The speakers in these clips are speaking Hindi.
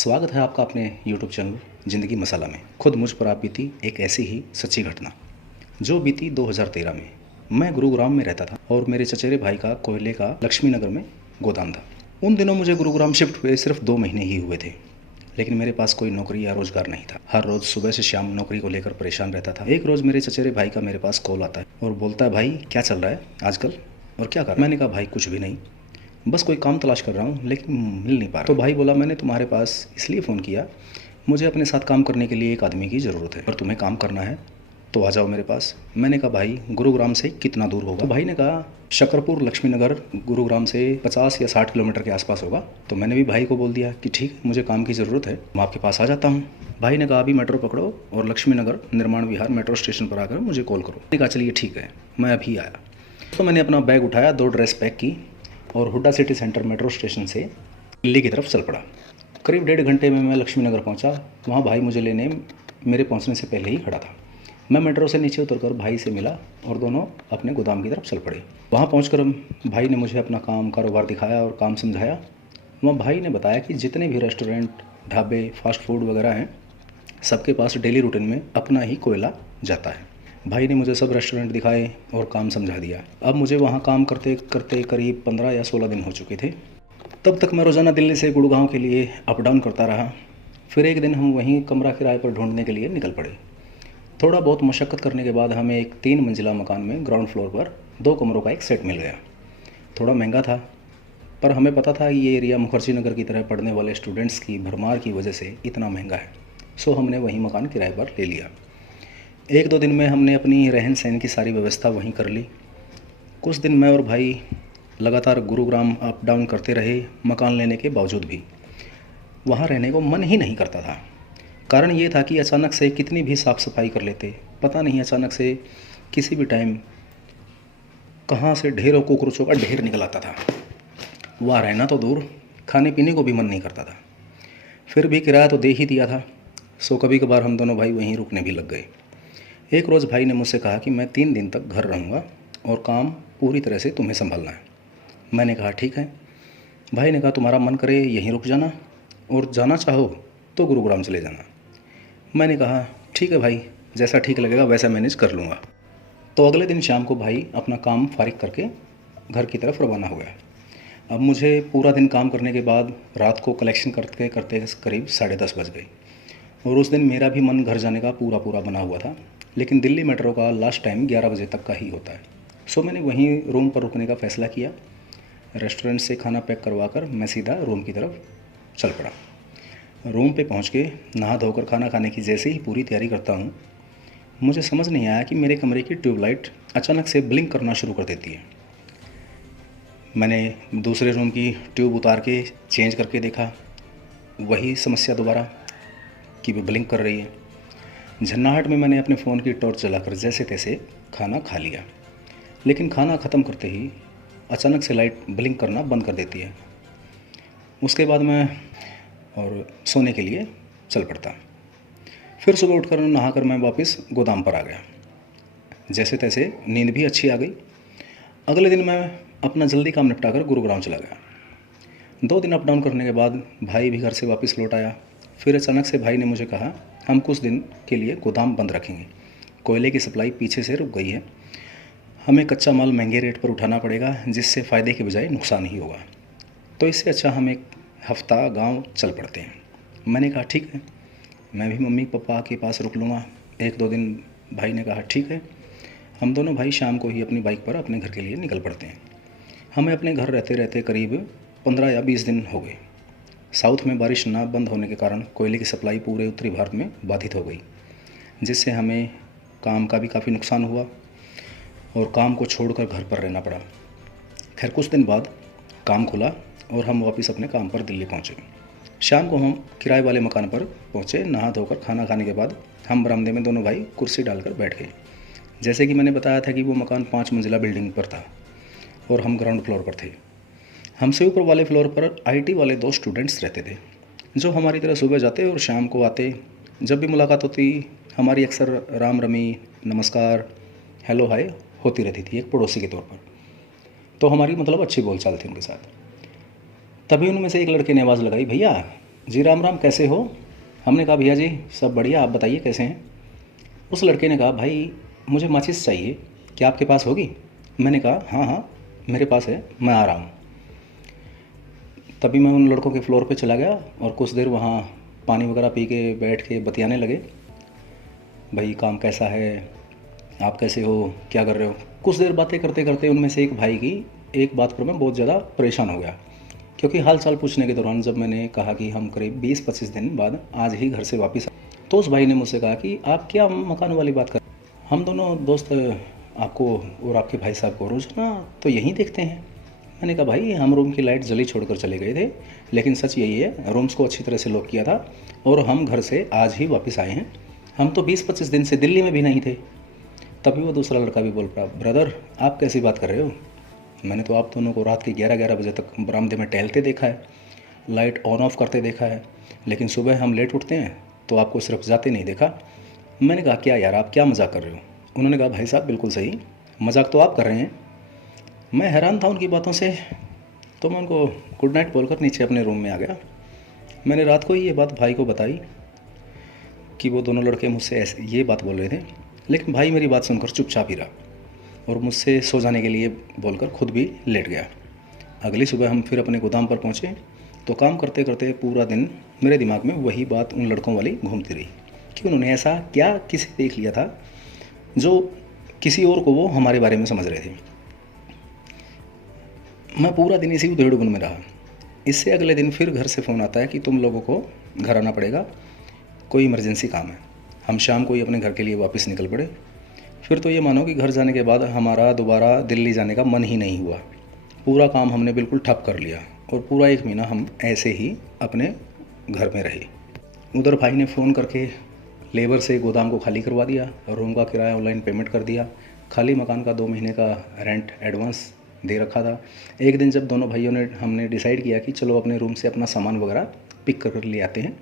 स्वागत है आपका अपने YouTube चैनल ज़िंदगी मसाला में। खुद मुझ पर आप बीती एक ऐसी ही सच्ची घटना जो बीती 2013 में। मैं गुरुग्राम में रहता था और मेरे चचेरे भाई का कोयले का लक्ष्मी नगर में गोदाम था। उन दिनों मुझे गुरुग्राम शिफ्ट हुए सिर्फ 2 महीने ही हुए थे, लेकिन मेरे पास कोई नौकरी या रोज़गार नहीं था। हर रोज़ सुबह से शाम नौकरी को लेकर परेशान रहता था। एक रोज़ मेरे चचेरे भाई का मेरे पास कॉल आता है और बोलता है, भाई क्या चल रहा है आजकल और क्या कर रहा है? मैंने कहा, भाई कुछ भी नहीं, बस कोई काम तलाश कर रहा हूँ लेकिन मिल नहीं पा रहा। तो भाई बोला, मैंने तुम्हारे पास इसलिए फ़ोन किया, मुझे अपने साथ काम करने के लिए एक आदमी की ज़रूरत है और तुम्हें काम करना है तो आ जाओ मेरे पास। मैंने कहा, भाई गुरुग्राम से कितना दूर होगा? तो भाई ने कहा, शकरपुर लक्ष्मी नगर गुरुग्राम से 50 या 60 किलोमीटर के आसपास होगा। तो मैंने भी भाई को बोल दिया कि ठीक है, मुझे काम की ज़रूरत है, मैं आपके पास आ जाता हूँ। भाई ने कहा, अभी मेट्रो पकड़ो और लक्ष्मी नगर निर्माण विहार मेट्रो स्टेशन पर आकर मुझे कॉल करो। मैंने कहा, चलिए ठीक है, मैं अभी आया। तो मैंने अपना बैग उठाया, 2 ड्रेस पैक की और Hooda city centre metro station से दिल्ली की तरफ चल पड़ा। करीब 1.5 घंटे में मैं लक्ष्मी नगर पहुंचा। वहां भाई मुझे लेने मेरे पहुंचने से पहले ही खड़ा था। मैं मेट्रो से नीचे उतरकर भाई से मिला और दोनों अपने गोदाम की तरफ चल पड़े। वहां पहुंचकर भाई ने मुझे अपना कारोबार दिखाया और काम समझाया। वहाँ भाई ने बताया कि जितने भी रेस्टोरेंट, ढाबे, फास्ट फूड वगैरह हैं, सबके पास डेली रूटीन में अपना ही कोयला जाता है। भाई ने मुझे सब रेस्टोरेंट दिखाए और काम समझा दिया। अब मुझे वहाँ काम करते करते करीब 15 या 16 दिन हो चुके थे। तब तक मैं रोज़ाना दिल्ली से गुड़गांव के लिए अप डाउन करता रहा। फिर एक दिन हम वहीं कमरा किराए पर ढूंढने के लिए निकल पड़े। थोड़ा बहुत मशक्क़त करने के बाद हमें एक 3 मंजिला मकान में ग्राउंड फ्लोर पर 2 कमरों का एक सेट मिल गया। थोड़ा महंगा था, पर हमें पता था ये एरिया मुखर्जी नगर की तरह पढ़ने वाले स्टूडेंट्स की भरमार की वजह से इतना महंगा है। सो हमने वहीं मकान किराए पर ले लिया। 1-2 दिन में हमने अपनी रहन सहन की सारी व्यवस्था वहीं कर ली। कुछ दिन मैं और भाई लगातार गुरुग्राम अप डाउन करते रहे। मकान लेने के बावजूद भी वहाँ रहने को मन ही नहीं करता था। कारण ये था कि अचानक से कितनी भी साफ़ सफाई कर लेते, पता नहीं अचानक से किसी भी टाइम कहाँ से ढेरों कॉकरोचों का ढेर निकल आता था। वहाँ रहना तो दूर, खाने पीने को भी मन नहीं करता था। फिर भी किराया तो दे ही दिया था, सो कभी कभार हम दोनों भाई वहीं रुकने भी लग गए। एक रोज़ भाई ने मुझसे कहा कि मैं 3 दिन तक घर रहूँगा और काम पूरी तरह से तुम्हें संभालना है। मैंने कहा, ठीक है। भाई ने कहा, तुम्हारा मन करे यहीं रुक जाना और जाना चाहो तो गुरुग्राम चले जाना। मैंने कहा, ठीक है भाई, जैसा ठीक लगेगा वैसा मैनेज कर लूँगा। तो अगले दिन शाम को भाई अपना काम फारिग करके घर की तरफ रवाना हो गया। अब मुझे पूरा दिन काम करने के बाद रात को कलेक्शन करते करते करीब 10:30 बज गए और उस दिन मेरा भी मन घर जाने का पूरा पूरा बना हुआ था, लेकिन दिल्ली मेट्रो का लास्ट टाइम 11 बजे तक का ही होता है। सो मैंने वहीं रूम पर रुकने का फ़ैसला किया। रेस्टोरेंट से खाना पैक करवा कर मैं सीधा रूम की तरफ चल पड़ा। रूम पे पहुंच के नहा धोकर खाना खाने की जैसे ही पूरी तैयारी करता हूं, मुझे समझ नहीं आया कि मेरे कमरे की ट्यूबलाइट अचानक से ब्लिंक करना शुरू कर देती है। मैंने दूसरे रूम की ट्यूब उतार के चेंज करके देखा, वही समस्या दोबारा कि वो ब्लिंक कर रही है। झन्नाहट में मैंने अपने फ़ोन की टॉर्च जलाकर जैसे तैसे खाना खा लिया, लेकिन खाना ख़त्म करते ही अचानक से लाइट ब्लिंक करना बंद कर देती है। उसके बाद मैं और सोने के लिए चल पड़ता। फिर सुबह उठकर नहाकर मैं वापस गोदाम पर आ गया। जैसे तैसे नींद भी अच्छी आ गई। अगले दिन मैं अपना जल्दी काम निपटाकर गुरुग्राम चला गया। 2 दिन अप डाउन करने के बाद भाई भी घर से वापस लौट आया। फिर अचानक से भाई ने मुझे कहा, हम कुछ दिन के लिए गोदाम बंद रखेंगे, कोयले की सप्लाई पीछे से रुक गई है, हमें कच्चा माल महंगे रेट पर उठाना पड़ेगा, जिससे फ़ायदे के बजाय नुकसान ही होगा। तो इससे अच्छा हम एक हफ़्ता गांव चल पड़ते हैं। मैंने कहा, ठीक है, मैं भी मम्मी पापा के पास रुक लूँगा 1-2 दिन। भाई ने कहा, ठीक है। हम दोनों भाई शाम को ही अपनी बाइक पर अपने घर के लिए निकल पड़ते हैं। हमें अपने घर रहते रहते करीब 15 या 20 दिन हो गए। साउथ में बारिश ना बंद होने के कारण कोयले की सप्लाई पूरे उत्तरी भारत में बाधित हो गई, जिससे हमें काम का भी काफ़ी नुकसान हुआ और काम को छोड़कर घर पर रहना पड़ा। खैर कुछ दिन बाद काम खुला और हम वापस अपने काम पर दिल्ली पहुँचे। शाम को हम किराए वाले मकान पर पहुँचे। नहा धोकर खाना खाने के बाद हम बरामदे में दोनों भाई कुर्सी डालकर बैठ गए। जैसे कि मैंने बताया था कि वो मकान 5 मंजिला बिल्डिंग पर था और हम ग्राउंड फ्लोर पर थे। हमसे ऊपर वाले फ्लोर पर आईटी वाले 2 स्टूडेंट्स रहते थे, जो हमारी तरह सुबह जाते और शाम को आते। जब भी मुलाकात होती हमारी अक्सर राम रमी, नमस्कार, हेलो हाय होती रहती थी, एक पड़ोसी के तौर पर। तो हमारी मतलब अच्छी बोलचाल थी उनके साथ। तभी उनमें से एक लड़के ने आवाज़ लगाई, भैया जी राम राम, कैसे हो? हमने कहा भैया जी सब बढ़िया, आप बताइए कैसे हैं? उस लड़के ने कहा भाई मुझे माचिस चाहिए, क्या आपके पास होगी? मैंने कहा हाँ हाँ मेरे पास है, मैं आ रहा हूँ। तभी मैं उन लड़कों के फ्लोर पे चला गया और कुछ देर वहाँ पानी वगैरह पी के बैठ के बतियाने लगे। भाई काम कैसा है, आप कैसे हो, क्या कर रहे हो? कुछ देर बातें करते करते उनमें से एक भाई की एक बात पर मैं बहुत ज़्यादा परेशान हो गया, क्योंकि हाल चाल पूछने के दौरान जब मैंने कहा कि हम करीब 20-25 दिन बाद आज ही घर से वापस तो उस भाई ने मुझसे कहा कि आप क्या मकान वाली बात कर, हम दोनों दोस्त आपको और आपके भाई साहब को रोज़ाना तो यहीं देखते हैं। मैंने कहा भाई हम रूम की लाइट जली छोड़कर चले गए थे, लेकिन सच यही है रूम्स को अच्छी तरह से लॉक किया था और हम घर से आज ही वापस आए हैं। हम तो 20-25 दिन से दिल्ली में भी नहीं थे। तभी वो दूसरा लड़का भी बोल पड़ा, ब्रदर आप कैसी बात कर रहे हो? मैंने तो आप दोनों को रात के 11-11 बजे तक बरामदे में टहलते देखा है, लाइट ऑन ऑफ करते देखा है, लेकिन सुबह हम लेट उठते हैं तो आपको सिर्फ जाते नहीं देखा। मैंने कहा क्या यार आप क्या मजाक कर रहे हो? उन्होंने कहा भाई साहब बिल्कुल सही, मजाक तो आप कर रहे हैं। मैं हैरान था उनकी बातों से, तो मैं उनको गुड नाइट बोलकर नीचे अपने रूम में आ गया। मैंने रात को ही ये बात भाई को बताई कि वो दोनों लड़के मुझसे ऐसे ये बात बोल रहे थे, लेकिन भाई मेरी बात सुनकर चुपचाप ही रहा और मुझसे सो जाने के लिए बोलकर खुद भी लेट गया। अगली सुबह हम फिर अपने गोदाम पर पहुँचे तो काम करते करते पूरा दिन मेरे दिमाग में वही बात उन लड़कों वाली घूमती रही कि उन्होंने ऐसा क्या किसे देख लिया था जो किसी और को वो हमारे बारे में समझ रहे थे। मैं पूरा दिन इसी उधेड़-बुन में रहा। इससे अगले दिन फिर घर से फ़ोन आता है कि तुम लोगों को घर आना पड़ेगा, कोई इमरजेंसी काम है। हम शाम को ही अपने घर के लिए वापस निकल पड़े। फिर तो ये मानो कि घर जाने के बाद हमारा दोबारा दिल्ली जाने का मन ही नहीं हुआ। पूरा काम हमने बिल्कुल ठप कर लिया और पूरा 1 महीना हम ऐसे ही अपने घर में रहे। उधर भाई ने फ़ोन करके लेबर से गोदाम को खाली करवा दिया और रूम का किराया ऑनलाइन पेमेंट कर दिया। खाली मकान का 2 महीने का रेंट एडवांस दे रखा था। एक दिन जब दोनों भाइयों ने हमने डिसाइड किया कि चलो अपने रूम से अपना सामान वगैरह पिक कर ले आते हैं,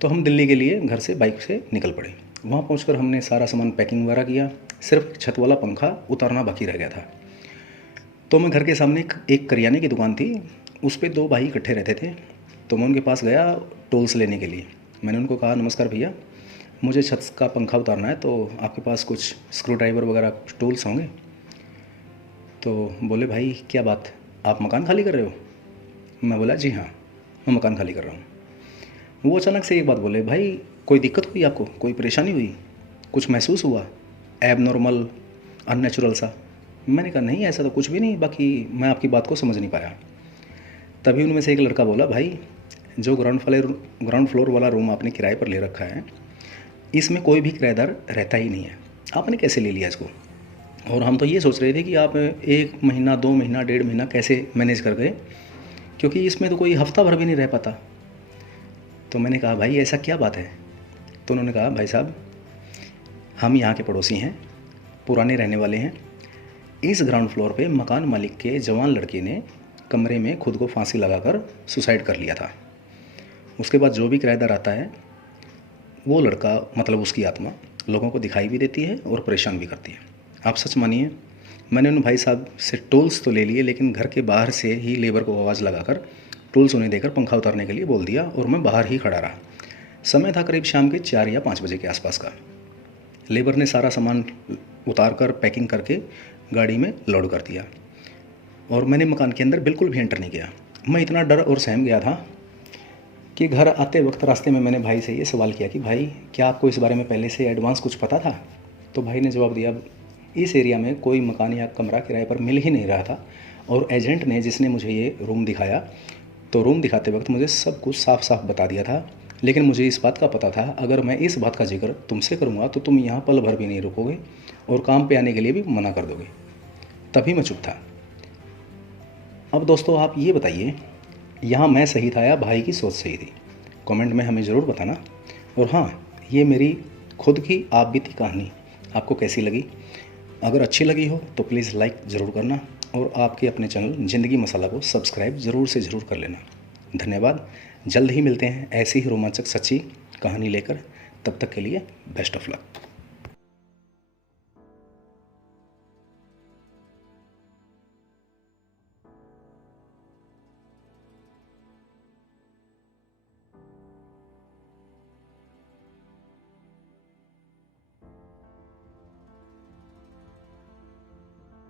तो हम दिल्ली के लिए घर से बाइक से निकल पड़े। वहाँ पहुंचकर हमने सारा सामान पैकिंग वगैरह किया, सिर्फ छत वाला पंखा उतारना बाकी रह गया था। तो मैं घर के सामने एक करियाने की दुकान थी, उस पर 2 भाई इकट्ठे रहते थे। तो मैं उनके पास गया टूल्स लेने के लिए। मैंने उनको कहा नमस्कार भैया, मुझे छत का पंखा उतारना है, तो आपके पास कुछ स्क्रू ड्राइवर वगैरह कुछ टूल्स होंगे? तो बोले भाई क्या बात, आप मकान खाली कर रहे हो? मैं बोला जी हाँ मैं मकान खाली कर रहा हूँ। वो अचानक से एक बात बोले, भाई कोई दिक्कत हुई आपको, कोई परेशानी हुई, कुछ महसूस हुआ एब नॉर्मल अननेचुरल सा? मैंने कहा नहीं ऐसा तो कुछ भी नहीं, बाकी मैं आपकी बात को समझ नहीं पाया। तभी उनमें से एक लड़का बोला, भाई जो ग्राउंड फ्लोर वाला रूम आपने किराए पर ले रखा है, इसमें कोई भी किराएदार रहता ही नहीं है, आपने कैसे ले लिया इसको? और हम तो ये सोच रहे थे कि आप 1 महीना 2 महीना 1.5 महीना कैसे मैनेज कर गए, क्योंकि इसमें तो कोई हफ्ता भर भी नहीं रह पाता। तो मैंने कहा भाई ऐसा क्या बात है? तो उन्होंने कहा भाई साहब हम यहाँ के पड़ोसी हैं, पुराने रहने वाले हैं। इस ग्राउंड फ्लोर पे मकान मालिक के जवान लड़के ने कमरे में खुद को फांसी लगाकर सुसाइड कर लिया था। उसके बाद जो भी किराएदार आता है वो लड़का मतलब उसकी आत्मा लोगों को दिखाई भी देती है और परेशान भी करती है। आप सच मानिए मैंने उन भाई साहब से टूल्स तो ले लिए, लेकिन घर के बाहर से ही लेबर को आवाज़ लगाकर टूल्स उन्हें देकर पंखा उतारने के लिए बोल दिया और मैं बाहर ही खड़ा रहा। समय था करीब शाम के 4 या 5 बजे के आसपास का। लेबर ने सारा सामान उतार कर पैकिंग करके गाड़ी में लोड कर दिया और मैंने मकान के अंदर बिल्कुल भी एंटर नहीं किया। मैं इतना डर और सहम गया था कि घर आते वक्त रास्ते में मैंने भाई से ये सवाल किया कि भाई क्या आपको इस बारे में पहले से एडवांस कुछ पता था? तो भाई ने जवाब दिया, इस एरिया में कोई मकान या कमरा किराए पर मिल ही नहीं रहा था और एजेंट ने जिसने मुझे ये रूम दिखाया, तो रूम दिखाते वक्त मुझे सब कुछ साफ साफ बता दिया था, लेकिन मुझे इस बात का पता था अगर मैं इस बात का जिक्र तुमसे करूँगा तो तुम यहाँ पल भर भी नहीं रुकोगे और काम पे आने के लिए भी मना कर दोगे। तभी मैं चुप था। अब दोस्तों आप ये बताइए यहाँ मैं सही था या भाई की सोच सही थी? कमेंट में हमें ज़रूर बताना। और हाँ, ये मेरी खुद की आप बीती कहानी आपको कैसी लगी? अगर अच्छी लगी हो तो प्लीज़ लाइक ज़रूर करना और आपके अपने चैनल ज़िंदगी मसाला को सब्सक्राइब ज़रूर से ज़रूर कर लेना। धन्यवाद। जल्द ही मिलते हैं ऐसी ही रोमांचक सच्ची कहानी लेकर। तब तक के लिए बेस्ट ऑफ लक।